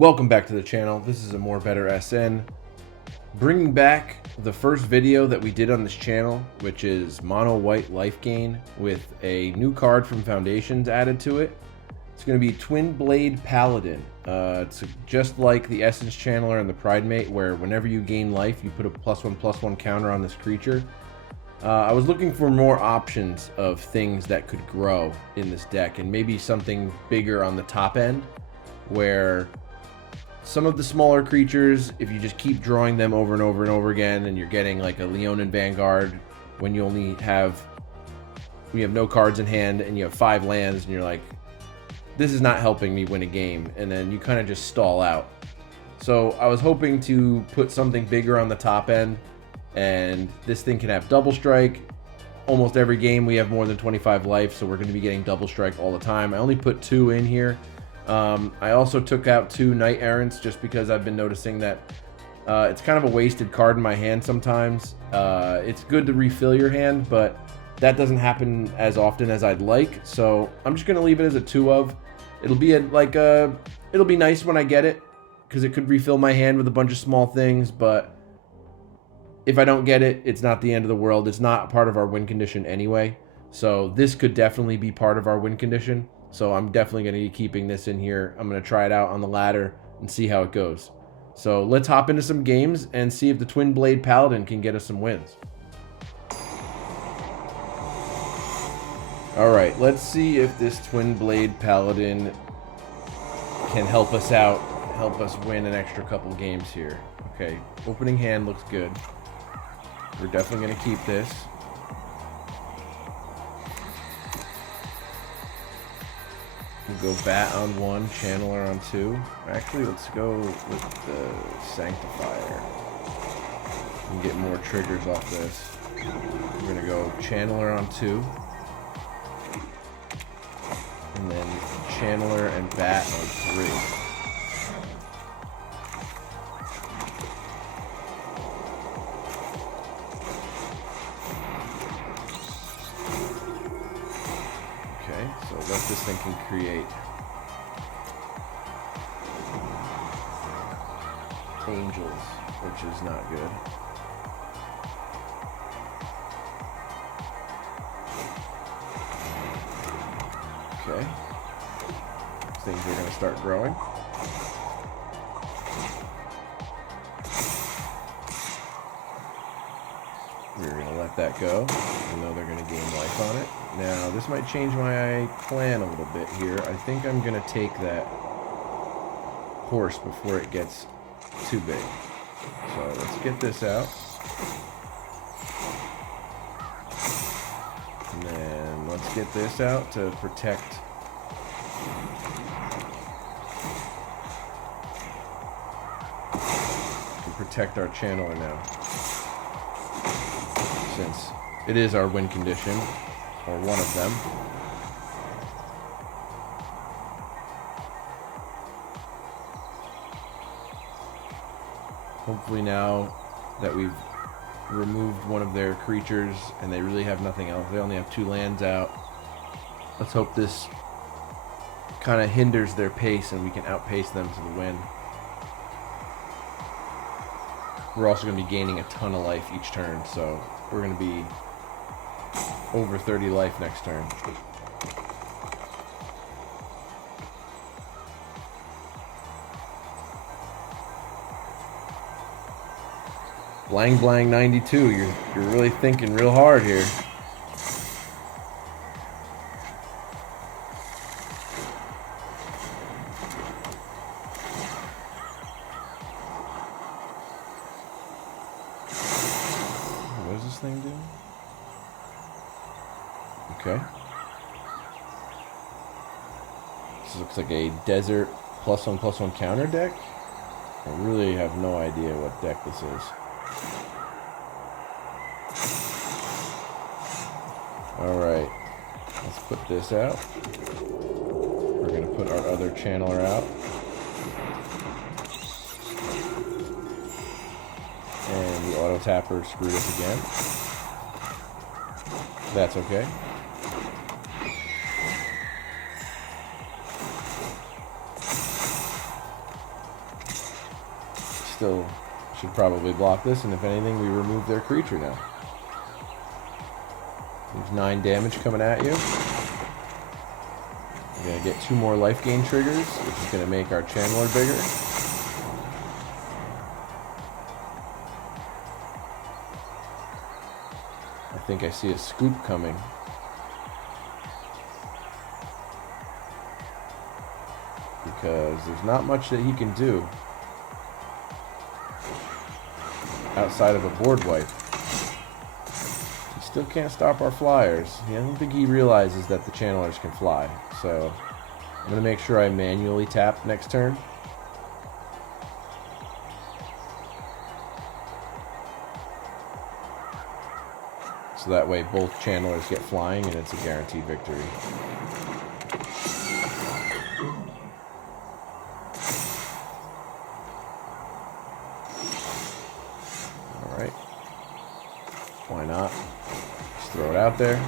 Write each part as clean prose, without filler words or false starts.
Welcome back to the channel. This is a More Better SN. Bringing back the first video that we did on this channel, which is Mono White Lifegain with a new card from Foundations added to it. It's going to be Twin Blade Paladin. It's just like the Essence Channeler and the Pride Mate, where whenever you gain life, you put a +1/+1 counter on this creature. I was looking for more options of things that could grow in this deck, and maybe something bigger on the top end, where some of the smaller creatures, if you just keep drawing them over and over and over again, and you're getting like a Leonin Vanguard when you have no cards in hand and you have 5 lands, and you're like, this is not helping me win a game, and then you kind of just stall out. So I was hoping to put something bigger on the top end, and this thing can have double strike. Almost every game we have more than 25 life, so we're going to be getting double strike all the time. I only put 2 in here. I also took out 2 Knight Errants just because I've been noticing that it's kind of a wasted card in my hand sometimes. It's good to refill your hand, but that doesn't happen as often as I'd like, so I'm just going to leave it as a 2 of. It'll be it'll be nice when I get it, because it could refill my hand with a bunch of small things, but if I don't get it, it's not the end of the world. It's not part of our win condition anyway, so this could definitely be part of our win condition. So I'm definitely going to be keeping this in here. I'm going to try it out on the ladder and see how it goes. So let's hop into some games and see if the Twin Blade Paladin can get us some wins. Alright, let's see if this Twin Blade Paladin can help us out, help us win an extra couple games here. Okay, opening hand looks good. We're definitely going to keep this. We'll go Bat on 1, Channeler on 2. Actually, let's go with the Sanctifier and get more triggers off this. We're going to go Channeler on 2. And then Channeler and Bat on 3. So let this thing can create angels, which is not good. Okay. Things are going to start growing. We're going to let that go, even though they're going to gain life on it. Now, this might change my plan a little bit here. I think I'm going to take that horse before it gets too big. So let's get this out. And then let's get this out to protect our channeler now, since it is our win condition, or one of them. Hopefully now that we've removed one of their creatures and they really have nothing else, they only have 2 lands out, let's hope this kind of hinders their pace and we can outpace them to the win. We're also going to be gaining a ton of life each turn, so we're going to be over 30 life next turn. Blang Blang 92, you're really thinking real hard here. What does this thing do? Okay. This looks like a desert +1/+1 counter deck. I really have no idea what deck this is. Alright. Let's put this out. We're going to put our other channeler out. And the auto tapper screwed us again. That's okay. still should probably block this, and if anything, we remove their creature now. There's 9 damage coming at you. We're going to get 2 more life gain triggers, which is going to make our channeler bigger. I think I see a scoop coming. Because there's not much that he can do outside of a board wipe. He still can't stop our flyers. I don't think he realizes that the channelers can fly. So I'm going to make sure I manually tap next turn. So that way both channelers get flying and it's a guaranteed victory. Alright. Why not? Just throw it out there.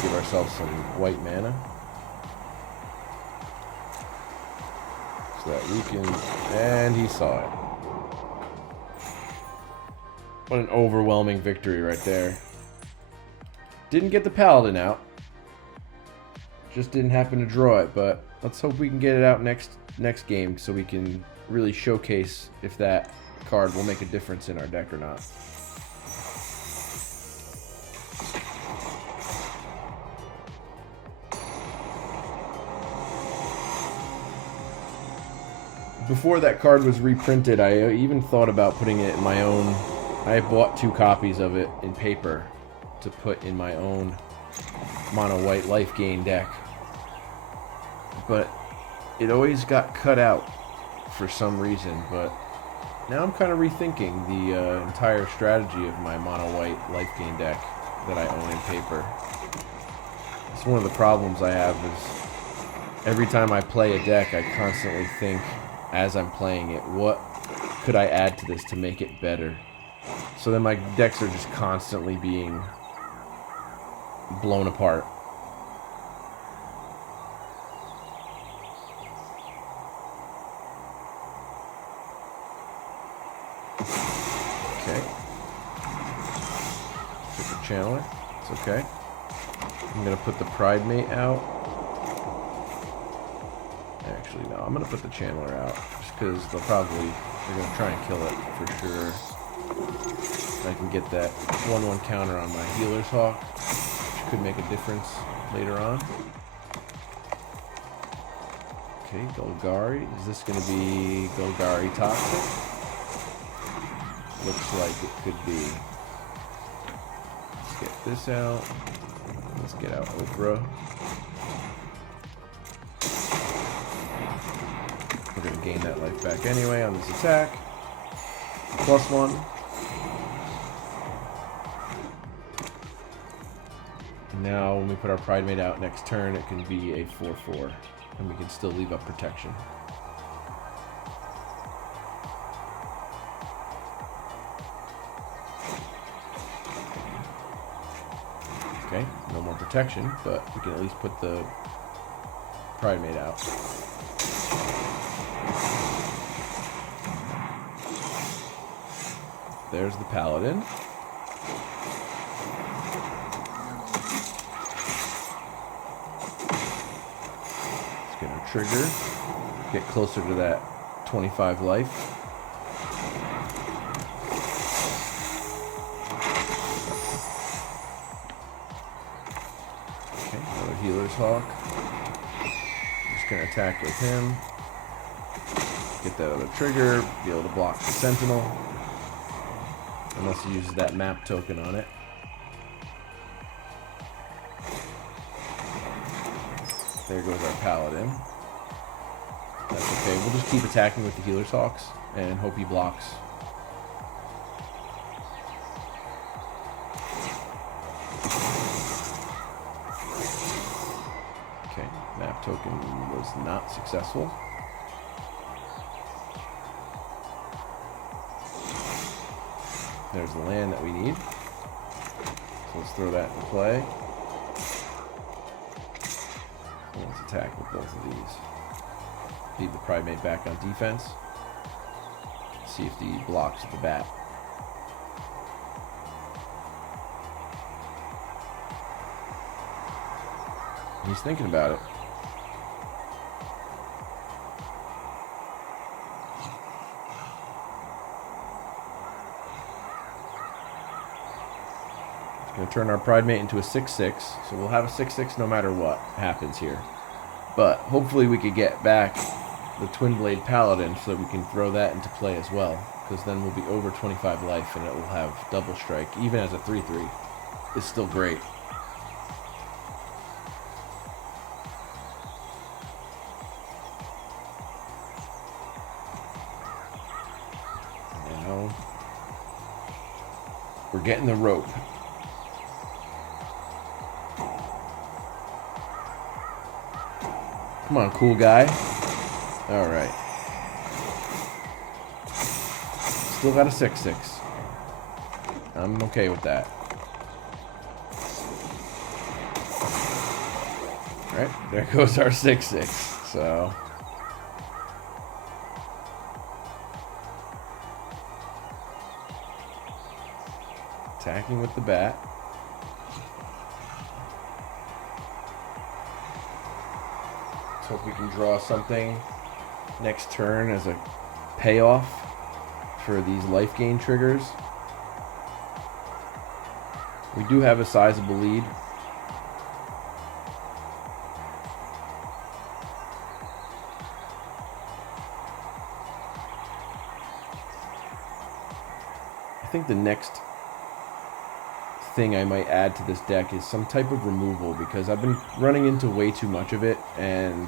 Give ourselves some white mana. So that we can... And he saw it. What an overwhelming victory right there. Didn't get the Paladin out. Just didn't happen to draw it, but let's hope we can get it out next game so we can really showcase if that card will make a difference in our deck or not. Before that card was reprinted, I even thought about putting it in my own... I bought 2 copies of it in paper to put in my own mono white life gain deck. But it always got cut out for some reason. But now I'm kind of rethinking the entire strategy of my mono white life gain deck that I own in paper. It's one of the problems I have is every time I play a deck, I constantly think, as I'm playing it, what could I add to this to make it better? So then my decks are just constantly being blown apart. Okay. Put the channeler. It's okay. I'm going to put the Pride Mate out. Actually, no, I'm going to put the channeler out, just because they're going to try and kill it for sure. I can get that 1/1 counter on my Healer's Hawk, which could make a difference later on. Okay, Golgari. Is this going to be Golgari Toxic? Looks like it could be. Let's get this out. Let's get out Oprah. We're going to gain that life back anyway on this attack. +1. And now when we put our Pride Mate out next turn, it can be a 4/4. And we can still leave up protection. Okay, no more protection, but we can at least put the Pride Mate out. There's the Paladin. It's going to trigger, get closer to that 25 life. Okay, another Healer's Hawk. Just going to attack with him. Get that other trigger, be able to block the Sentinel. Unless he uses that map token on it. There goes our Paladin. That's okay. We'll just keep attacking with the Healer's Hawks and hope he blocks. Okay, map token was not successful. There's the land that we need. So let's throw that into play. Let's attack with both of these. Leave the primate back on defense. See if he blocks with the bat. He's thinking about it. It's going to turn our primate into a 6/6, so we'll have a 6/6 no matter what happens here. But hopefully we could get back the Twin Blade Paladin so that we can throw that into play as well, because then we'll be over 25 life and it will have double strike. Even as a 3/3, it's still great. Now we're getting the rope. Come on, cool guy. All right. Still got a 6/6. I'm okay with that. All right, there goes our 6/6. So attacking with the bat. Let's hope we can draw something next turn as a payoff for these life gain triggers. We do have a sizable lead. I think the next thing I might add to this deck is some type of removal, because I've been running into way too much of it, and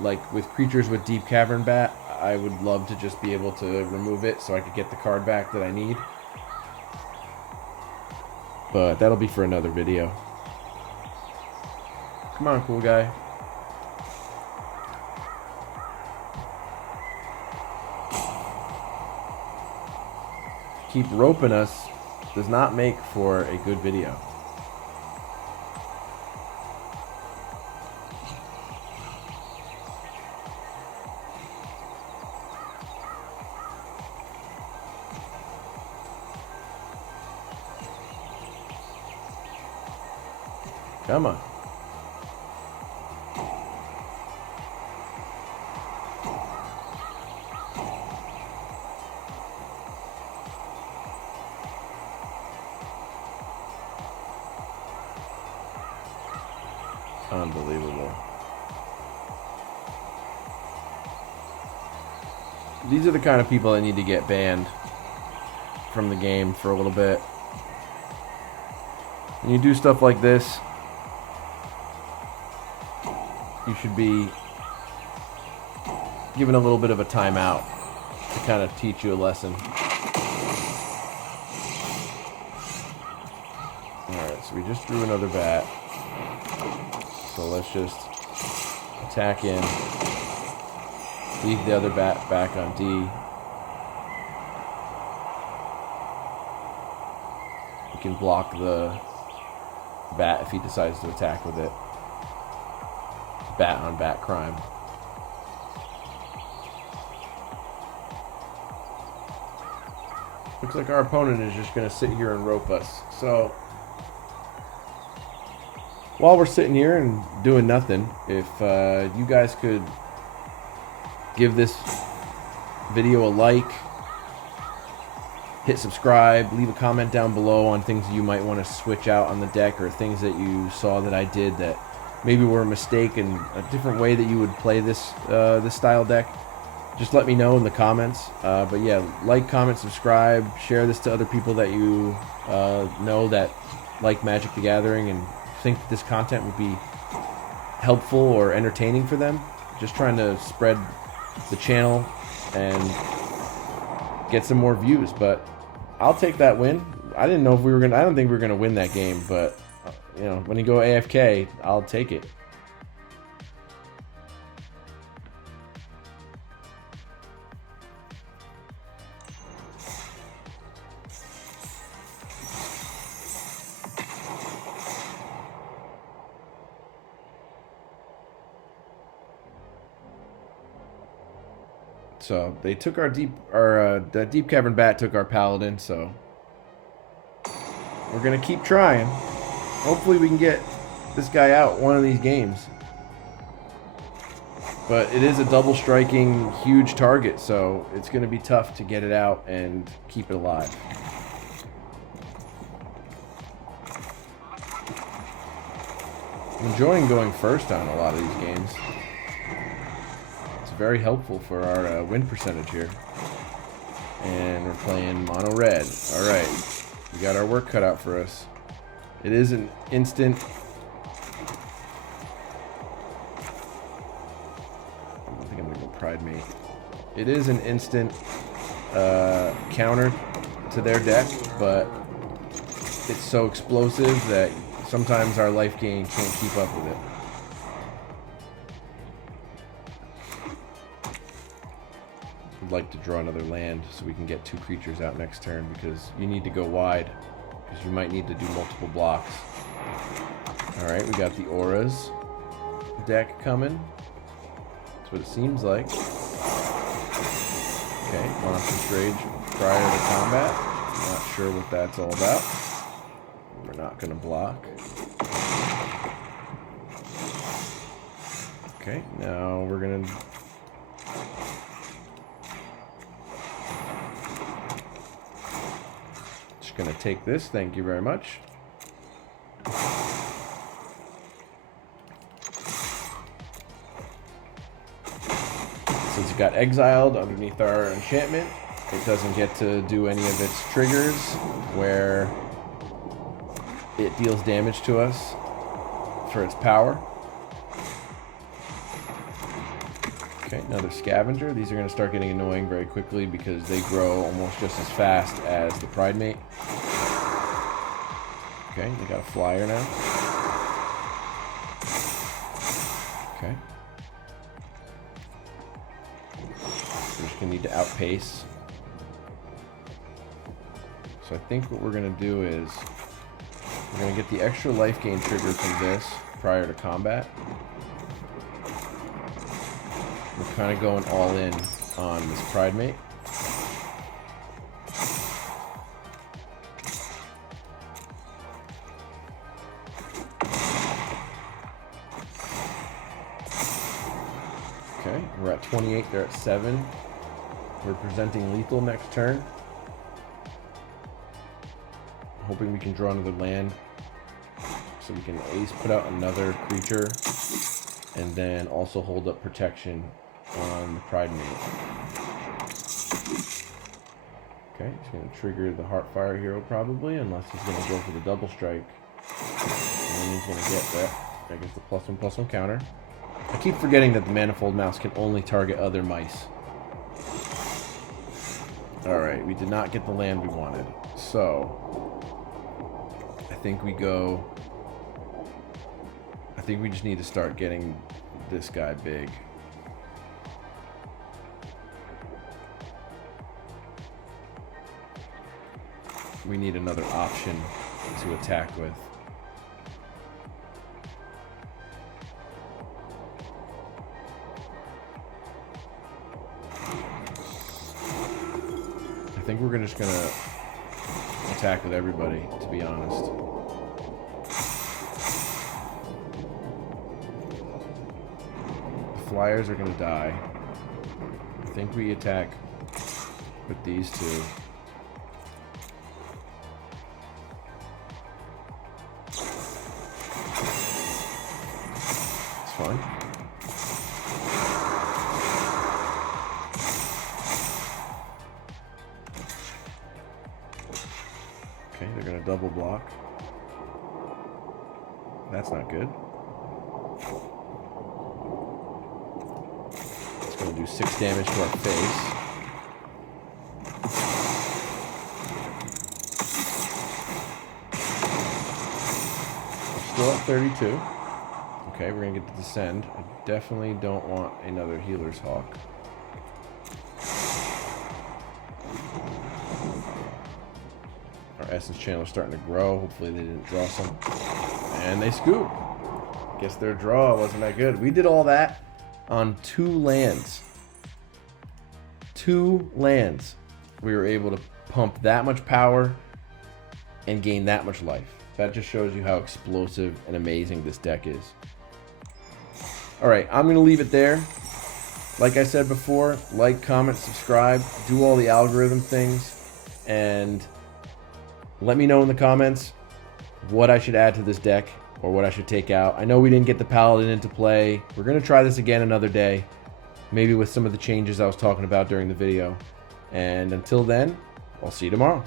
like with creatures with Deep Cavern Bat, I would love to just be able to remove it so I could get the card back that I need. But that'll be for another video. Come on, cool guy. Keep roping us does not make for a good video. Come on. Unbelievable. These are the kind of people that need to get banned from the game for a little bit. When you do stuff like this, you should be given a little bit of a timeout to kind of teach you a lesson. Alright, so we just drew another bat. So let's just attack in. Leave the other bat back on D. We can block the bat if he decides to attack with it. Bat on bat crime. Looks like our opponent is just going to sit here and rope us. So while we're sitting here and doing nothing, if you guys could give this video a like, hit subscribe, leave a comment down below on things you might want to switch out on the deck, or things that you saw that I did that maybe were a mistake and a different way that you would play this this style deck. Just let me know in the comments. But yeah, like, comment, subscribe, share this to other people that you know that like Magic the Gathering and think that this content would be helpful or entertaining for them. Just trying to spread the channel and get some more views. But I'll take that win. I didn't know if we were gonna. I don't think we were gonna win that game, but you know, when you go AFK, I'll take it. So they took our the deep cavern bat took our paladin. So we're gonna keep trying. Hopefully we can get this guy out one of these games. But it is a double striking huge target, so it's gonna be tough to get it out and keep it alive. I'm enjoying going first on a lot of these games. It's very helpful for our win percentage here. And we're playing mono red. Alright, we got our work cut out for us. It is an instant... I think I'm going to go Pride Mate. It is an instant counter to their deck, but it's so explosive that sometimes our life gain can't keep up with it. I'd like to draw another land so we can get 2 creatures out next turn, because you need to go wide, because you might need to do multiple blocks. Alright, we got the auras deck coming. That's what it seems like. Okay, Monstrous Rage prior to combat. I'm not sure what that's all about. We're not going to block. Okay, now we're going to... Just going to take this, thank you very much. Since it got exiled underneath our enchantment, it doesn't get to do any of its triggers where it deals damage to us for its power. Okay, another scavenger. These are going to start getting annoying very quickly because they grow almost just as fast as the Pride Mate. Okay, they got a flyer now. Okay. We're just going to need to outpace. So I think what we're going to do is we're going to get the extra life gain trigger from this prior to combat. We're kind of going all in on this Pride Mate. Okay, we're at 28, they're at 7. We're presenting lethal next turn. Hoping we can draw another land so we can at least put out another creature and then also hold up protection on the Pride Mate. Okay, he's going to trigger the Heartfire Hero probably, unless he's going to go for the double strike. And then he's going to get that, I guess, the +1/+1 counter. I keep forgetting that the Manifold Mouse can only target other mice. Alright, we did not get the land we wanted. So I think we just need to start getting this guy big. We need another option to attack with. I think we're just gonna attack with everybody, to be honest. The flyers are gonna die. I think we attack with these two. It's fine. Okay, they're gonna double block. That's not good. It's gonna do 6 damage to our face. We're still at 32. Okay, we're gonna get to descend. I definitely don't want another Healer's Hawk. Our Essence Channel is starting to grow. Hopefully they didn't draw some. And they scoop. Guess their draw wasn't that good. We did all that on 2 lands. 2 lands, we were able to pump that much power and gain that much life. That just shows you how explosive and amazing this deck is. Alright, I'm going to leave it there. Like I said before, like, comment, subscribe, do all the algorithm things, and let me know in the comments what I should add to this deck or what I should take out. I know we didn't get the Paladin into play. We're going to try this again another day, maybe with some of the changes I was talking about during the video. And until then, I'll see you tomorrow.